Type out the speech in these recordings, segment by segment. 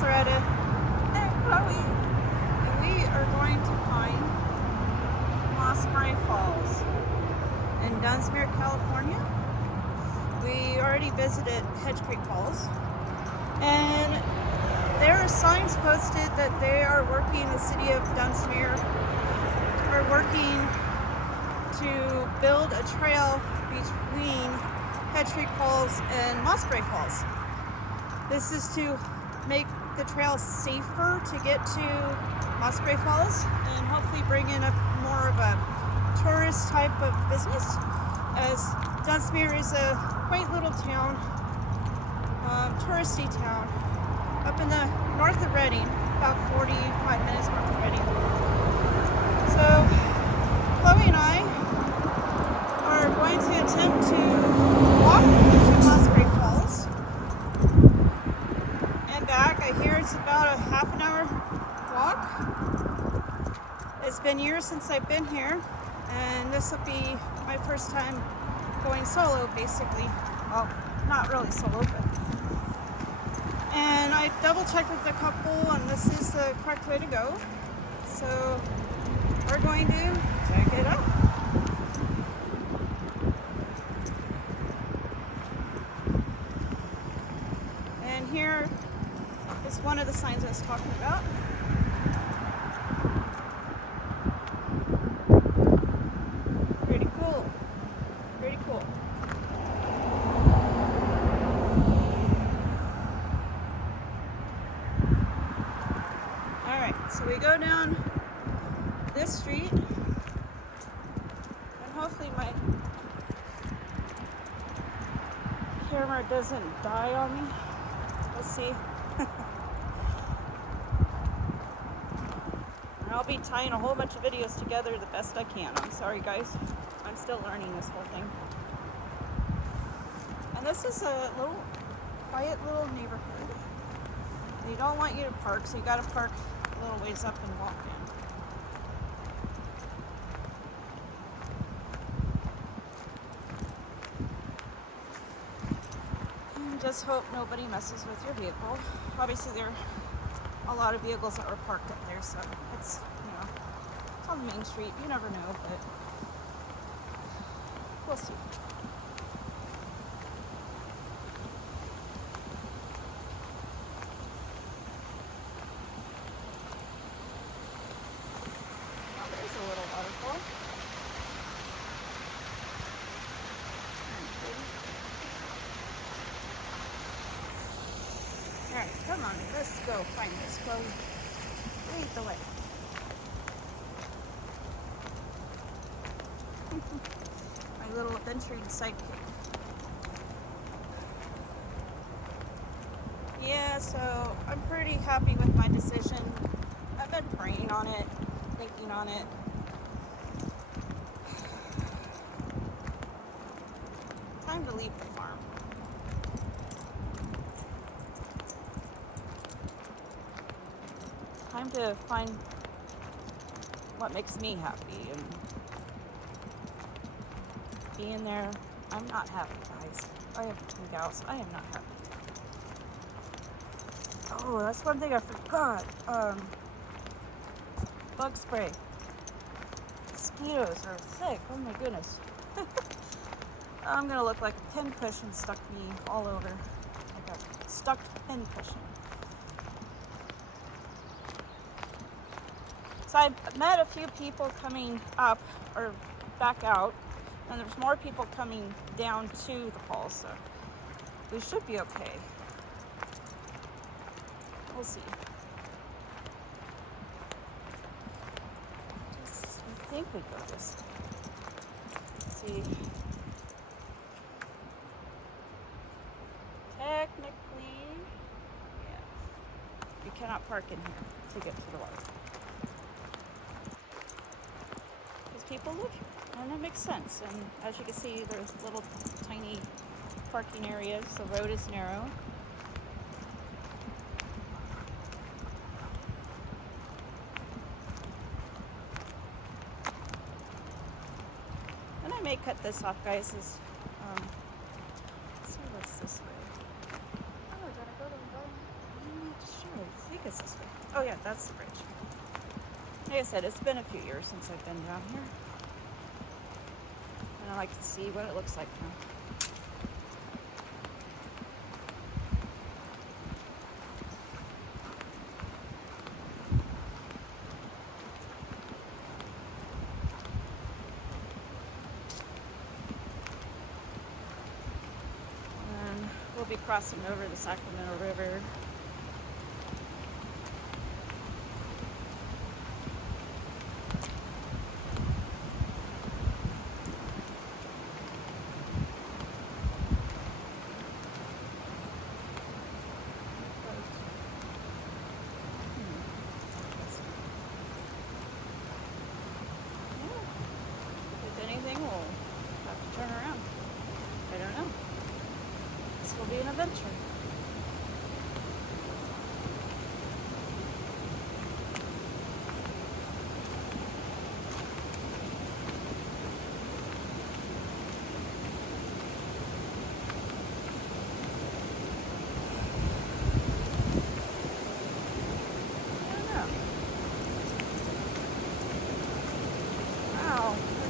Loretta and Chloe. And we are going to find Mossbrae Falls in Dunsmuir, California. We already visited Hedge Creek Falls, and there are signs posted that they are working, the city of Dunsmuir are working to build a trail between Hedge Creek Falls and Mossbrae Falls. This is to make the trail safer to get to Mossbrae Falls and hopefully bring in more of a tourist type of business, as Dunsmuir is a quaint little town, touristy town, up in the north of Redding, about 45 minutes north of Redding. So Chloe and I are going to attempt to walk to Mossbrae Falls and back. I hear it's about a half an hour walk. It's been years since I've been here, and this will be my first time going solo, basically. Well, not really solo, but. And I double checked with the couple, and this is the correct way to go. So we're going to check it out. And here is one of the signs I was talking about. Pretty cool. Pretty cool. Alright, so we go down this street, and hopefully my camera doesn't die on me. Let's see. And I'll be tying a whole bunch of videos together the best I can. I'm sorry, guys. I'm still learning this whole thing. And this is a little quiet little neighborhood. They don't want you to park, so you gotta park a little ways up and walk in. Just hope nobody messes with your vehicle. Obviously, there are a lot of vehicles that were parked up there, so it's, it's on the main street. You never know, but we'll see. Oh, there's a little waterfall. Alright, come on, let's go find this Chloe. Lead the way. My little adventuring sidekick. Yeah, so I'm pretty happy with my decision. I've been praying on it, thinking on it. Time to leave the farm. Time to find what makes me happy, and being there, I'm not happy, guys. I have 2 gals. I am not happy. Oh, that's one thing I forgot. Bug spray. Mosquitoes are thick. Oh my goodness. I'm gonna look like a pin cushion stuck me all over. Like a stuck pin cushion. So I met a few people coming up or back out, and there's more people coming down to the falls, so we should be okay. We'll see. I think we go this way. Let's see. Technically, yeah. You cannot park in here to get to the water. People live here, and it makes sense. And as you can see, there's little tiny parking areas. The road is narrow. And I may cut this off, guys. Let's see what's this way. Oh, we're gonna go to the show. it's this way. Oh yeah, that's the bridge. Like I said, it's been a few years since I've been down here. And I like to see what it looks like now. And we'll be crossing over the Sacramento River. Anything, we'll have to turn around. I don't know. This will be an adventure.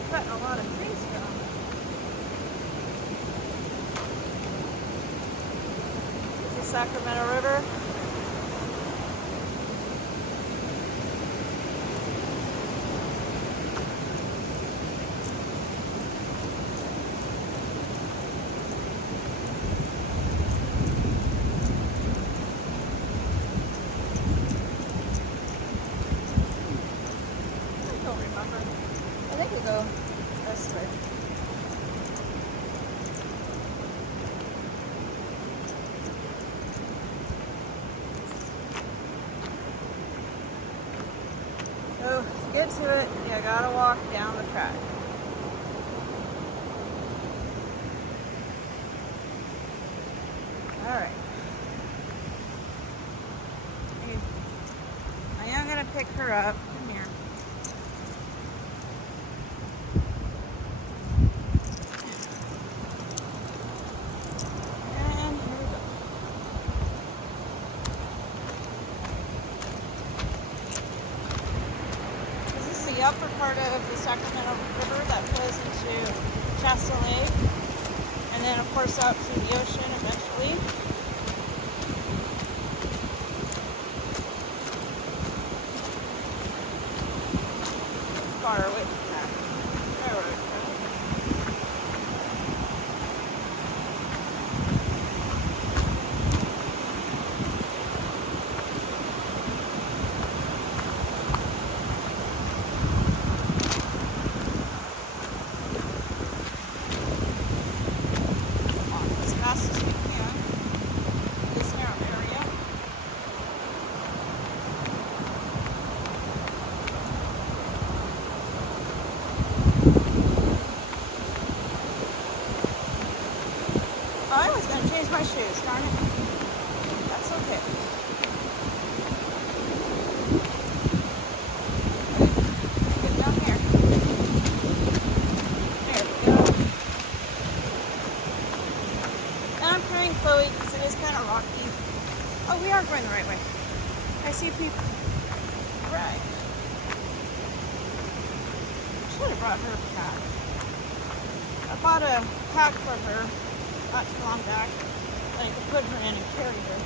Cutting a lot of trees down. This is the Sacramento River. I don't remember. I think we go this way. So to get to it, you gotta walk down the track. Alright. I am gonna pick her up. Come here. The upper part of the Sacramento River that flows into Shasta Lake, and then of course out to the ocean eventually. Far away from that. There we go. I was going to change my shoes, darn it. That's okay. Get down here. There we go. And I'm carrying Chloe because it is kind of rocky. Oh, we are going the right way. I see people. Right. Should have brought her a pack. I bought a pack for her not too long back that I could put her in and carry her.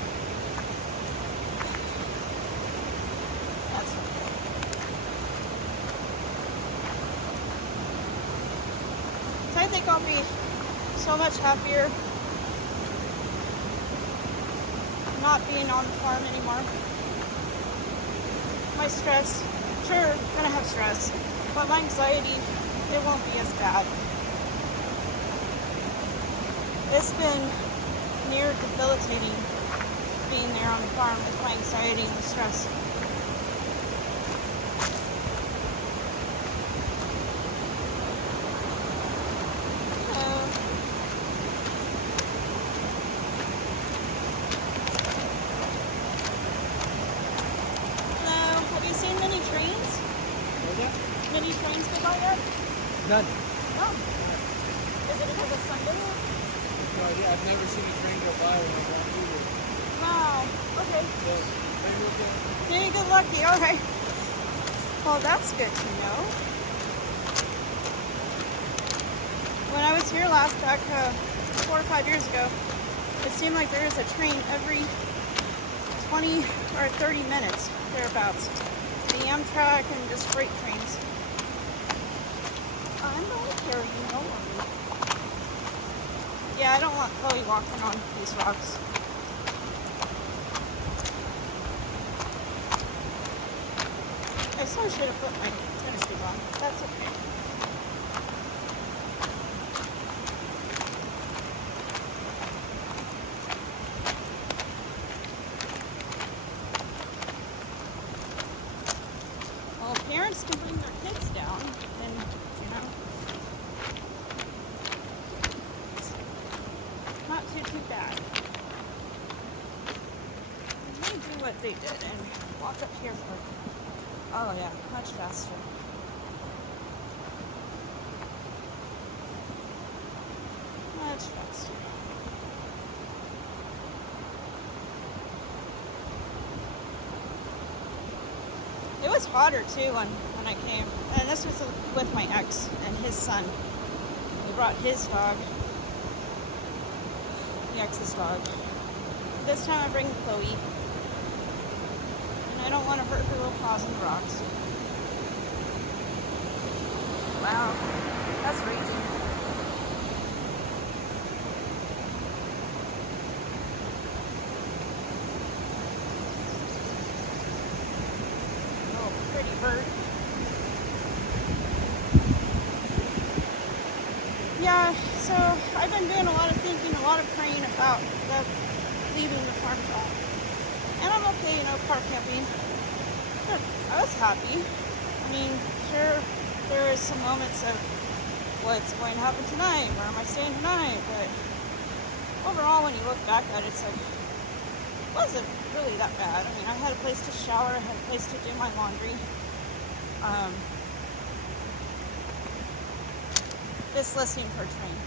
That's okay. So I think I'll be so much happier not being on the farm anymore. My stress, sure, gonna have stress, but my anxiety, it won't be as bad. It's been near debilitating being there on the farm with my anxiety and the stress. Hello. Have you seen many trains? Many trains go by yet? None. Oh. Is it because of Sunday? No idea. I've never seen a train go by when I walk through here. Wow. Okay. So, maybe we'll get lucky. All right. Well, that's good to know. When I was here last back 4 or 5 years ago, it seemed like there was a train every 20 or 30 minutes, thereabouts. The Amtrak and just freight trains. I'm going to carry you, no worries. Yeah, I don't want Chloe walking on these rocks. I so should have put my tennis shoes on. That's okay. Well, parents can bring their kids down, and you know, it's not too bad. Let me do what they did and walk up here for. Oh yeah, much faster. Much faster. It was hotter too when I came. And this was with my ex and his son. He brought his dog. The ex's dog. This time I bring Chloe. I don't want to hurt her little paws in the rocks. Wow, that's raging. Oh, pretty bird. Yeah, so I've been doing a lot of thinking, a lot of praying about leaving the farm job. And I'm okay, you know, car camping. But I was happy. I mean, sure, there was some moments of what's going to happen tonight, where am I staying tonight? But overall, when you look back at it, it's like, it wasn't really that bad. I mean, I had a place to shower, I had a place to do my laundry. Just listening for a train.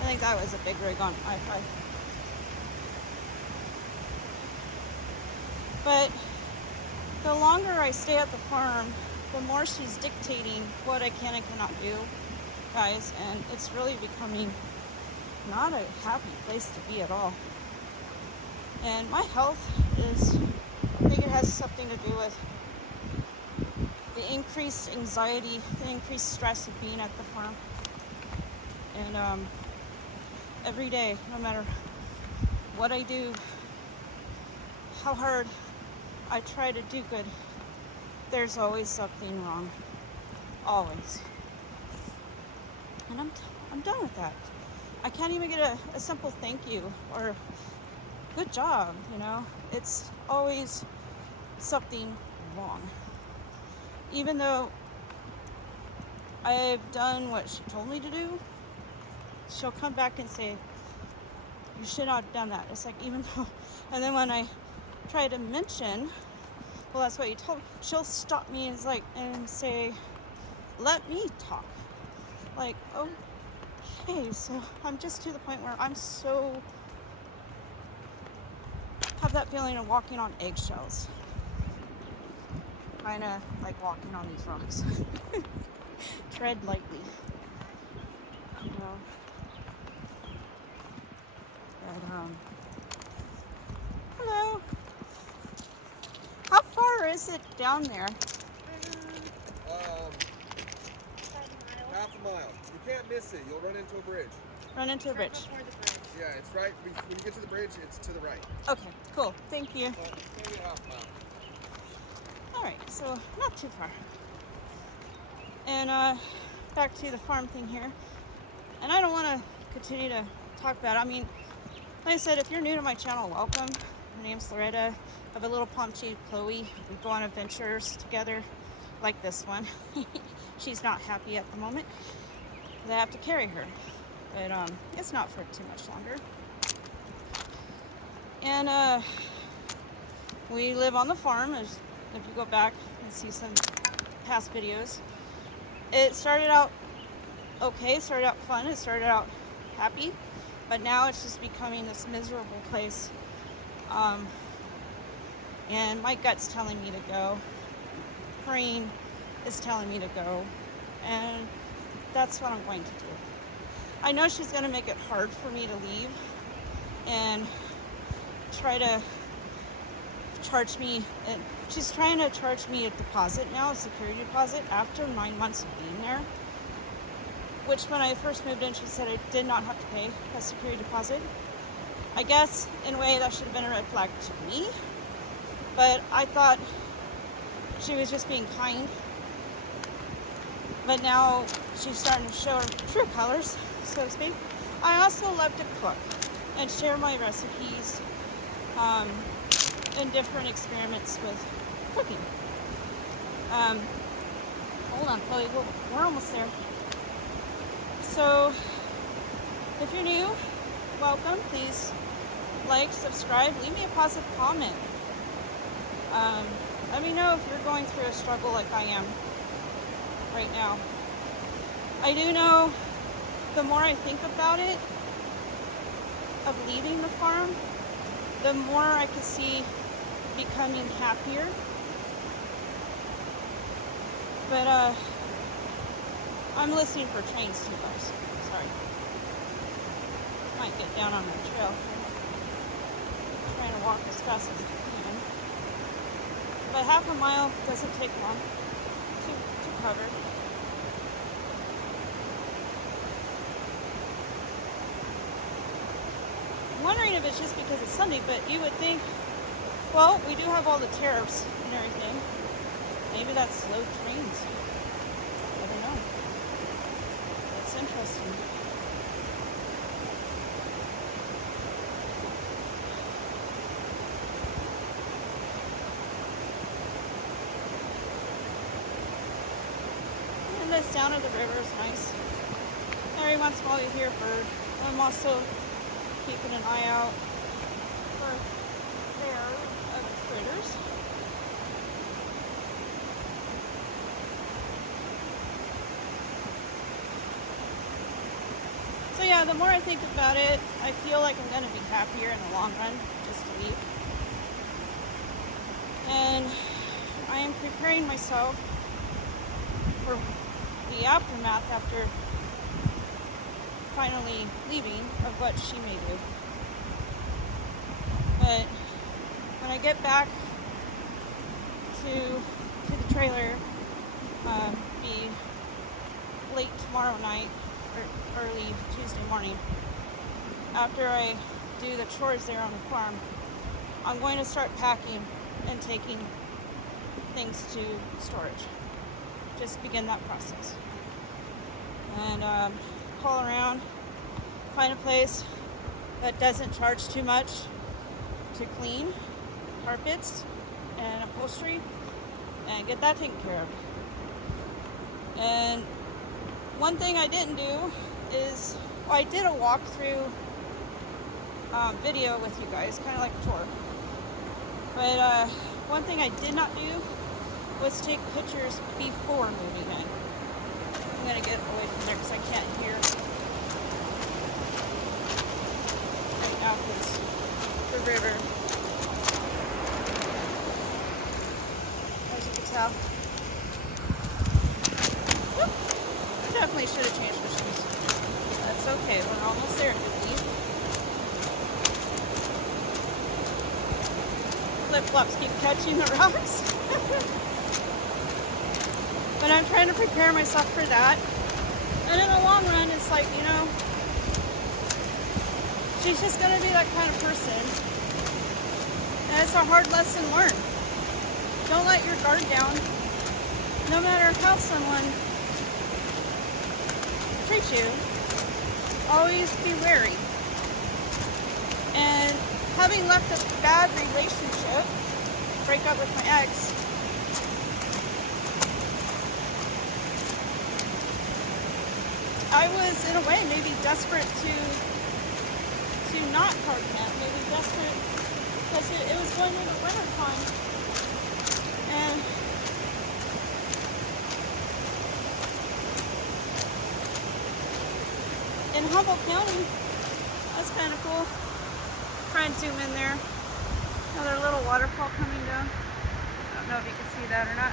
I think that was a big rig on I-5. But the longer I stay at the farm, the more she's dictating what I can and cannot do, guys, and it's really becoming not a happy place to be at all. And my health is, I think it has something to do with the increased anxiety, the increased stress of being at the farm. And every day, no matter what I do, how hard I try to do good, there's always something wrong. Always. And I'm done with that. I can't even get a simple thank you or good job, you know? It's always something wrong. Even though I've done what she told me to do, she'll come back and say, you should not have done that. It's like, even though, and then when I try to mention, well, that's what you told me, she'll stop me and say, let me talk. Like, okay, so I'm just to the point where I'm so, have that feeling of walking on eggshells. Kind of like walking on these rocks. Tread lightly. You know. But, hello. How far is it down there? Half a mile. You can't miss it. You'll run into a bridge. Run into a bridge. Yeah, it's right. When you get to the bridge, it's to the right. Okay, cool. Thank you. Maybe a half mile. Alright, so not too far. And back to the farm thing here. And I don't want to continue to talk about it. I mean, like I said, if you're new to my channel, welcome. My name's Loretta. I have a little pomchi, Chloe. We go on adventures together, like this one. She's not happy at the moment. They have to carry her. But it's not for too much longer. And we live on the farm. If you go back and see some past videos, it started out okay, it started out fun, it started out happy, but now it's just becoming this miserable place And my gut's telling me to go. Brain is telling me to go. And that's what I'm going to do. I know she's going to make it hard for me to leave and try to charge me. And she's trying to charge me a deposit now, a security deposit, after 9 months of being there. Which when I first moved in, she said I did not have to pay a security deposit. I guess in a way that should have been a red flag to me. But I thought she was just being kind. But now she's starting to show her true colors, so to speak. I also love to cook and share my recipes and different experiments with cooking. Hold on, Chloe, we're almost there. So if you're new, welcome. Please like, subscribe, leave me a positive comment. Let me know if you're going through a struggle like I am right now. I do know the more I think about it, of leaving the farm, the more I can see becoming happier. But I'm listening for trains too, guys. Sorry. Might get down on the trail here. Trying to walk as fast as I can. But half a mile doesn't take long to cover. I'm wondering if it's just because it's Sunday, but you would think, well, we do have all the tariffs and everything. Maybe that's slow trains. I don't know. That's interesting. And the sound of the river is nice. Every once in a while you hear a bird. I'm also keeping an eye out for bear of critters. So yeah, the more I think about it, I feel like I'm going to be happier in the long run just to leave. And I am preparing myself for the aftermath after finally leaving of what she may do. But when I get back to the trailer, be late tomorrow night or early Tuesday morning, after I do the chores there on the farm, I'm going to start packing and taking things to storage. Just begin that process. And call around, find a place that doesn't charge too much to clean carpets and upholstery, and get that taken care of. And one thing I didn't do is, well, I did a walkthrough video with you guys, kind of like a tour. But one thing I did not do was take pictures before moving in. I'm going to get away from there because I can't hear right now because the river, as you can tell. Whoop. I definitely should have changed my shoes. That's okay, we're almost there, Nikki. Flip-flops keep catching the rocks. But I'm trying to prepare myself for that. And in the long run, it's like, you know, she's just going to be that kind of person. And it's a hard lesson learned. Don't let your guard down. No matter how someone treats you, always be wary. And having left a bad relationship, break up with my ex, I was, in a way, maybe desperate to not hard camp. Maybe desperate because it was going into winter time. And in Humboldt County, that's kind of cool. Try and zoom in there. Another little waterfall coming down. I don't know if you can see that or not.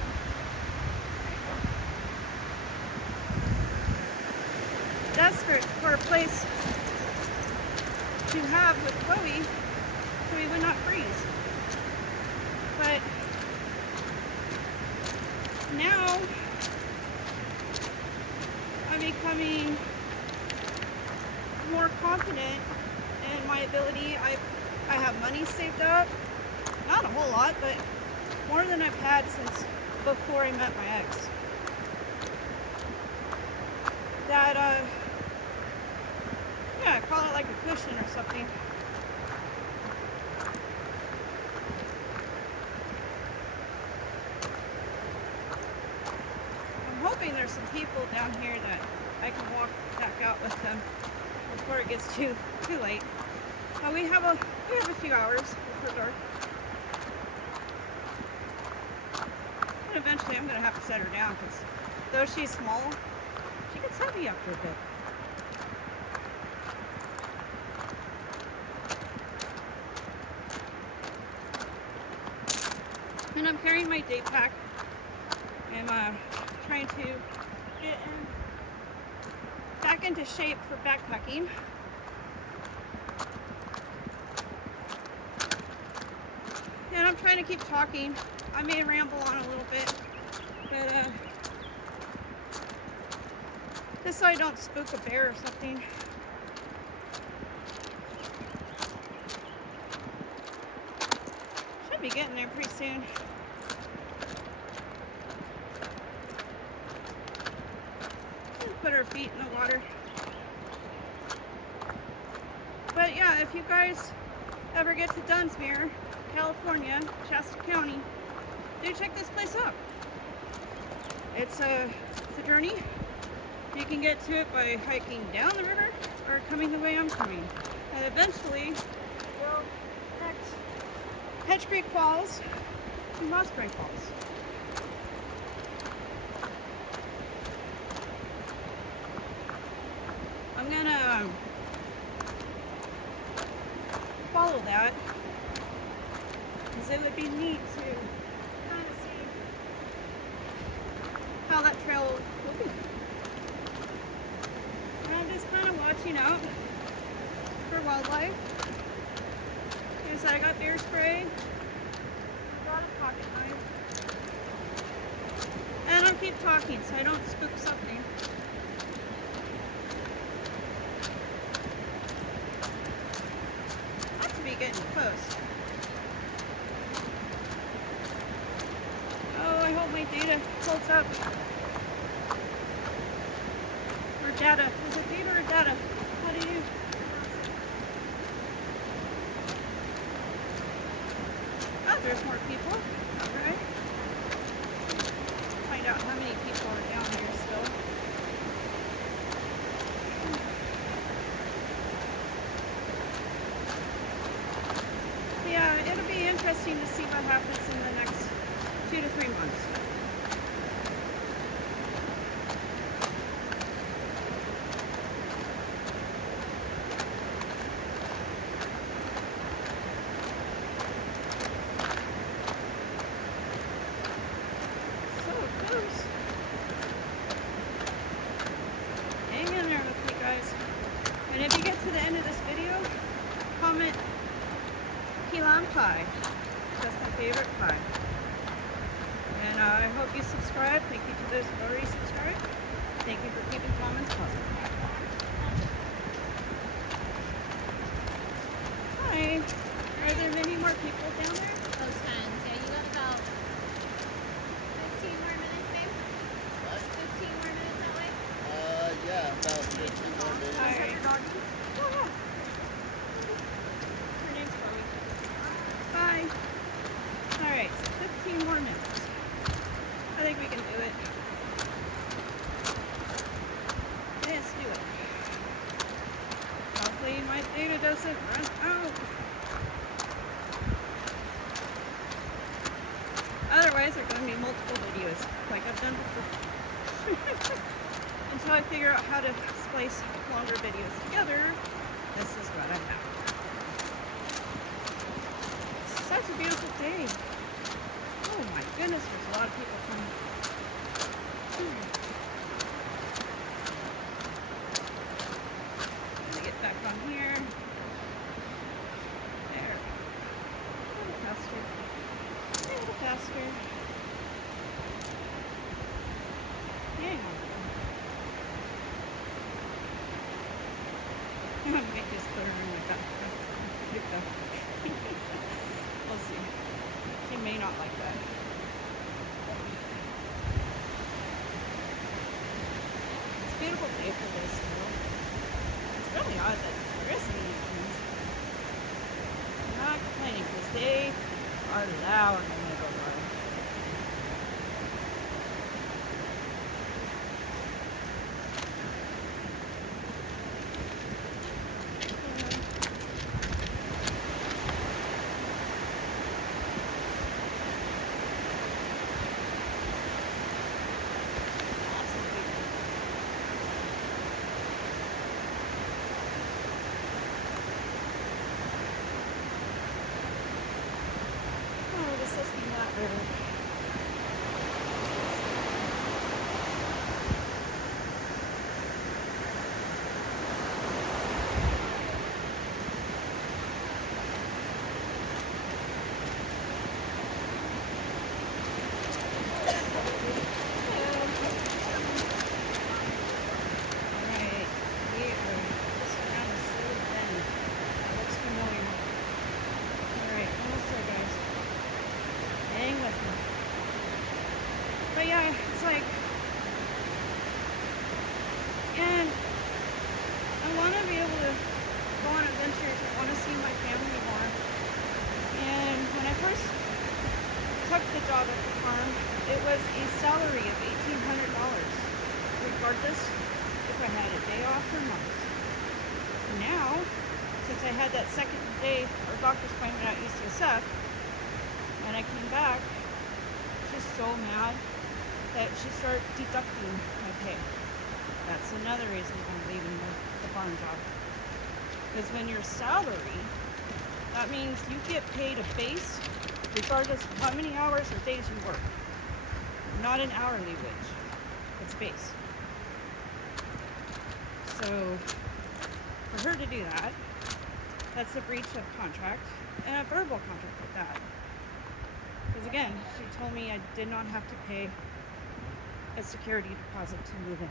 Desperate for a place to have with Chloe so we would not freeze. But now I'm becoming more confident in my ability. I have money saved up, not a whole lot, but more than I've had since before I met my ex. That yeah, call it like a cushion or something. I'm hoping there's some people down here that I can walk back out with them before it gets too late. We have a few hours before dark. And eventually I'm gonna have to set her down because though she's small, she gets heavy after a bit. And I'm carrying my day pack. I'm trying to get back into shape for backpacking. And I'm trying to keep talking. I may ramble on a little bit, but just so I don't spook a bear or something. Should be getting there pretty soon. Put her feet in the water. But yeah, if you guys ever get to Dunsmuir, California, Shasta County, do check this place out. It's a journey. You can get to it by hiking down the river or coming the way I'm coming. And eventually, we'll connect Hedge Creek Falls to Mossbrae Falls. I'm gonna follow that because it would be neat to kind of see how that trail will be. And I'm just kind of watching out for wildlife. Because I got bear spray, I got a pocket knife, and I'll keep talking so I don't spook something. Getting close. Oh, I hope my data holds up. Or data. Is it data or data? How do you? Oh, there's more people. Alright. Find out how many people are down here still. Yeah, it'll be interesting to see what happens in the next 2 to 3 months. So close. Hang in there with me, guys. And if you get to the end of this video, comment key lime pie. That's my favorite pie. And I hope you subscribe. Thank you to those who already subscribed. Thank you for keeping comments positive. Hi. Are there many more people down there? Those times, yeah, you got about 15 more minutes, babe? What? 15 more minutes that way? Yeah, about 15 more minutes. Hi. Yeah. Her name's Chloe. Bye. Alright, so 15 more minutes. I think we can do it. Let's do it. Hopefully my data doesn't run out. Otherwise, there are going to be multiple videos, like I've done before. Until I figure out how to splice longer videos together, this is what I have. Such a beautiful lot of people come. Let me get back on here. There. A little faster. A little faster. Yeah. I might just put her in the background. We'll see. She may not like that. It's a beautiful day for this, though. It's really odd that there isn't any trees. I'm not complaining because they are loud when they go by. Oh, this is not river. Alright, we are just around this little bend. It looks familiar. Alright, almost there, guys. Hang with me. But yeah, it's like, and I want to be able to go on adventures. I want to see my family more. And when I first took the job at the farm, it was a salary of $1,800, regardless if I had a day off or not. Now, since I had that second day or doctor's appointment at UCSF, and I came back, she's so mad that she started deducting my pay. That's another reason I'm leaving the farm job. Because when you're salary, that means you get paid a base regardless of how many hours or days you work. Not an hourly wage. It's base. So for her to do that, that's a breach of contract, and a verbal contract at that. Because again, she told me I did not have to pay a security deposit to move in.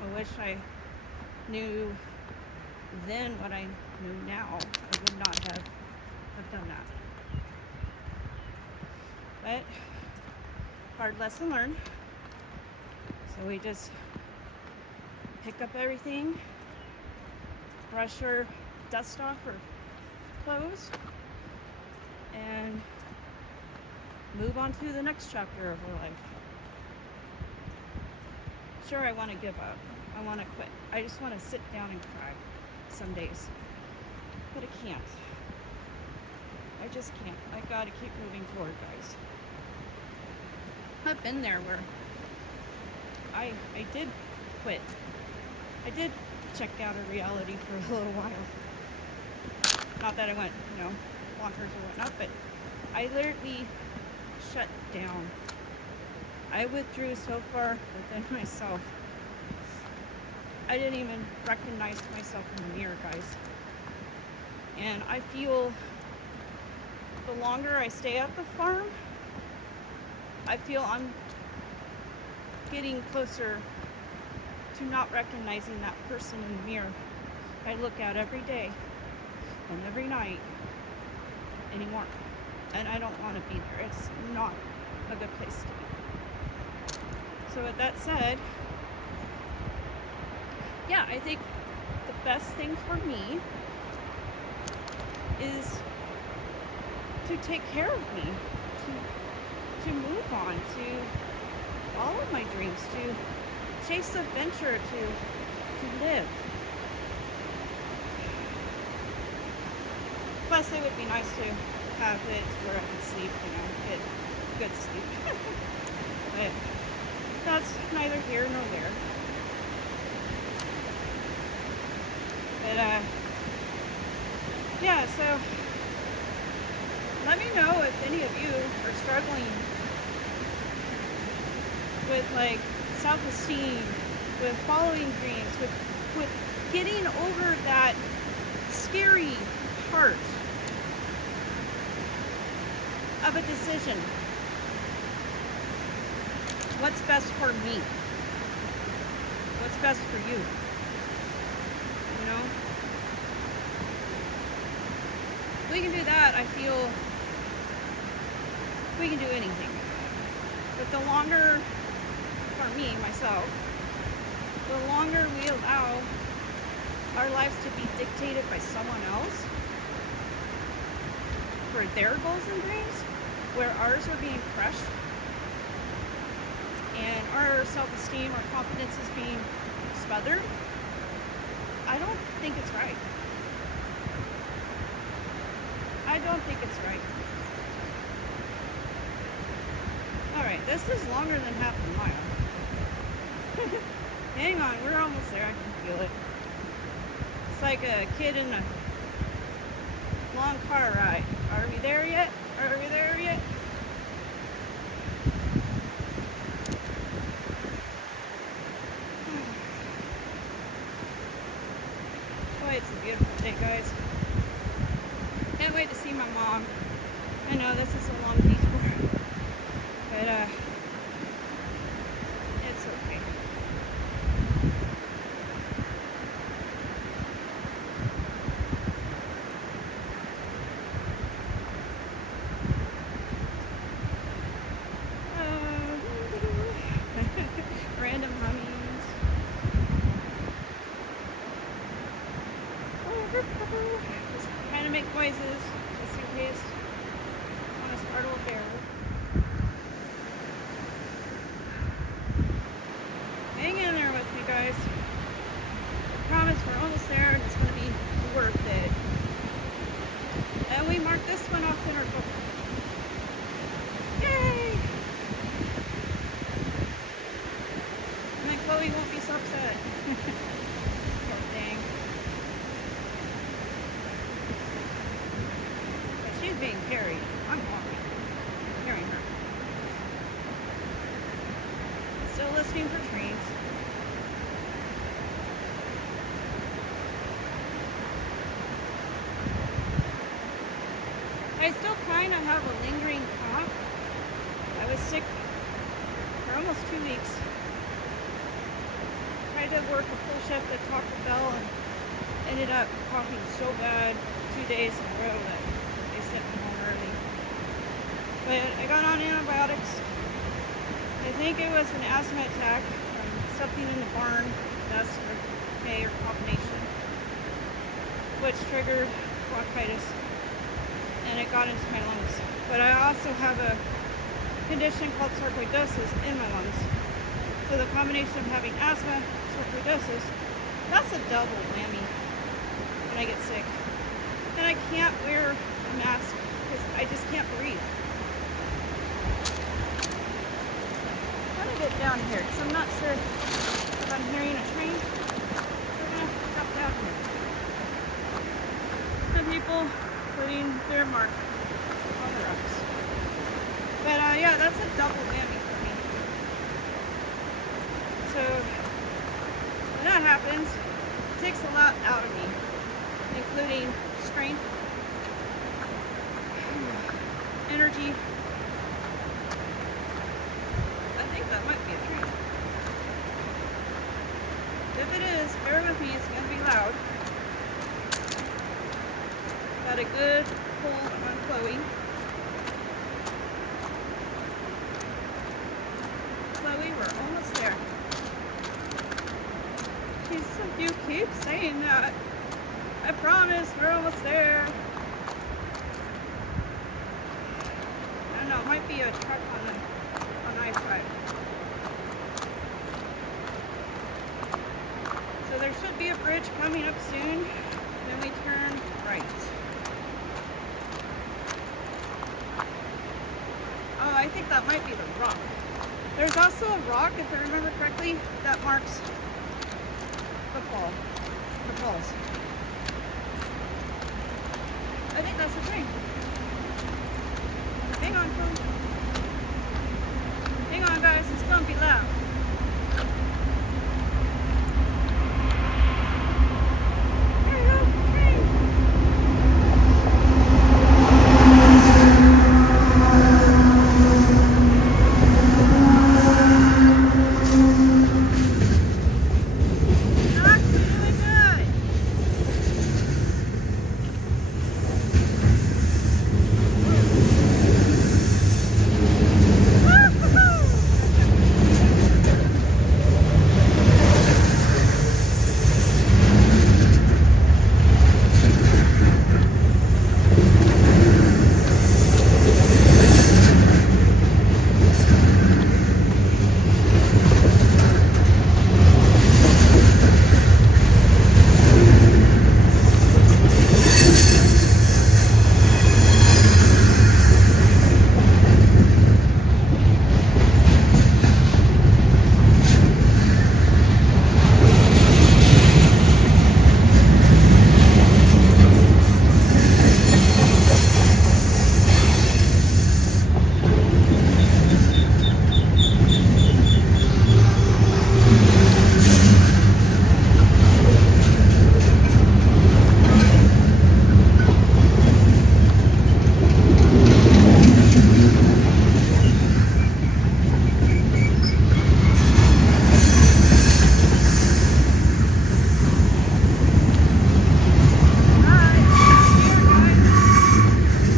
I wish I knew then what I knew now. I would not have done that. But hard lesson learned. So we just pick up everything, brush her dust off her clothes, and move on to the next chapter of her life. Sure, I want to give up. I want to quit. I just want to sit down and cry some days. But I can't. I just can't. I gotta keep moving forward, guys. I've been there where I did quit. I did check out of reality for a little while. Not that I went, bonkers or whatnot, but I literally shut down. I withdrew so far within myself. I didn't even recognize myself in the mirror, guys. And I feel the longer I stay at the farm, I feel I'm getting closer to not recognizing that person in the mirror I look at every day and every night anymore. And I don't want to be there. It's not a good place to be. So with that said, yeah, I think the best thing for me is to take care of me, to move on, to follow my dreams, to chase adventure, to live. Plus, it would be nice to have it where I can sleep, get good sleep. But that's neither here nor there. But yeah, so Let me know if any of you are struggling with like self-esteem, with following dreams, with getting over that scary part of a decision. What's best for me? What's best for you? You know? If we can do that, I feel we can do anything. But the longer, for me, myself, the longer we allow our lives to be dictated by someone else for their goals and dreams, where ours are being crushed and our self-esteem, our confidence is being smothered, I don't think it's right. I don't think it's right. Alright, this is longer than half a mile. Hang on, we're almost there. I can feel it. It's like a kid in a long car ride. Are we there yet? Are we there yet? Boy, it's a beautiful day, guys. Can't wait to see my mom. I know this is a long detour, but it's okay. Random hummings. Just trying to make noises, just in case I want to startle a bear. Hang in there with me, guys. I promise we're almost there and it's going to be worth it. And we marked this one off in our book. Yay! And then Chloe won't be so upset. Poor thing. But she's being carried. I'm walking. Carrying her. Still listening for trains. I still kind of have a lingering cough. I was sick for almost 2 weeks. Tried to work a full shift at Taco Bell and ended up coughing so bad 2 days in a row that they sent me home early. But I got on antibiotics. I think it was an asthma attack from something in the barn, dust or hay or combination, which triggered bronchitis. And it got into my lungs. But I also have a condition called sarcoidosis in my lungs. So the combination of having asthma, sarcoidosis, that's a double whammy when I get sick. And I can't wear a mask because I just can't breathe. How do I get down here? Because I'm not sure if I'm hearing a train. We're going to drop down here. Some people putting their mark on the rocks. But yeah, that's a double whammy for me. So when that happens, it takes a lot out of me, including strength, energy. I think that might be a train. If it is, bear with me, it's going to be loud. Got a good hold on Chloe. Chloe, we're almost there. You keep saying that. I promise we're almost there. I don't know, it might be a truck on I-5. So there should be a bridge coming up soon. Then we turn right. Oh, I think that might be the rock. There's also a rock, if I remember correctly, that marks the falls. I think that's the train. Hang on, Chloe. Hang on, guys. It's going to be loud. There you go. Hey. Knox, you're doing good.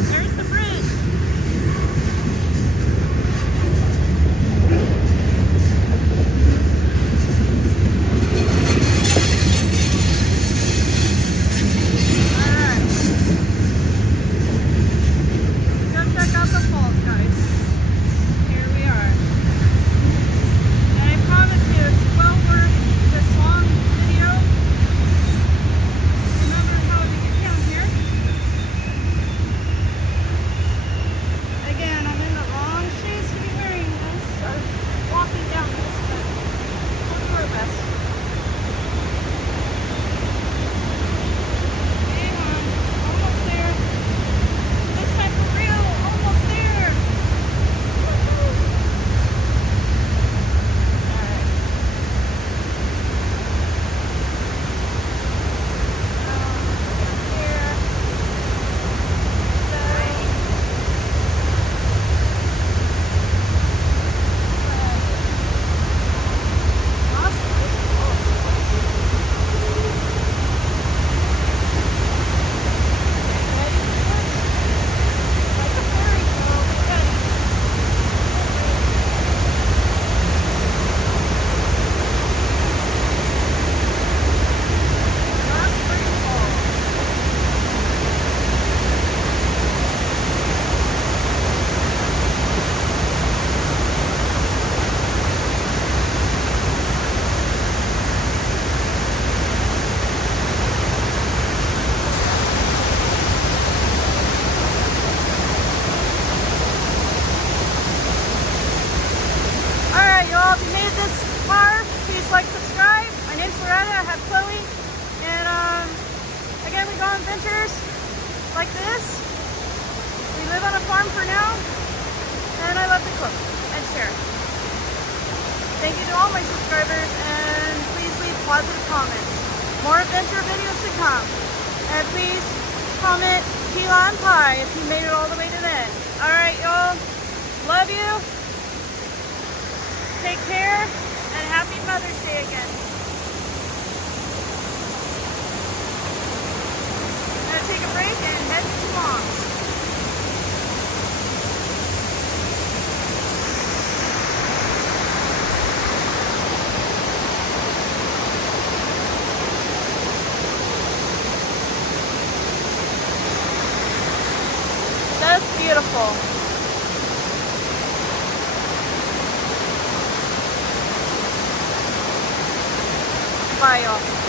There's the bridge. Alright. Go check out the falls, guys. Here we are. And I promise you, it's well worth this long video. Remember how to get down here. Again, I'm in the wrong shoes to be wearing this, or walking down this, but we'll do our best. Hang on, almost there. This time for real, almost there. Woohoo! Alright. Here. Alright, y'all, if you made it this far, please like, subscribe. My name's Loretta, I have Chloe. And again, we go on adventures like this. We live on a farm for now. And I love to cook and share. Thank you to all my subscribers, and please leave positive comments. More adventure videos to come. And please comment key lime pie if you made it all the way to the end. Alright, y'all. Love you. Take care, and happy Mother's Day again. I'm going to take a break and head to Mom's. That's beautiful. Bye, y'all.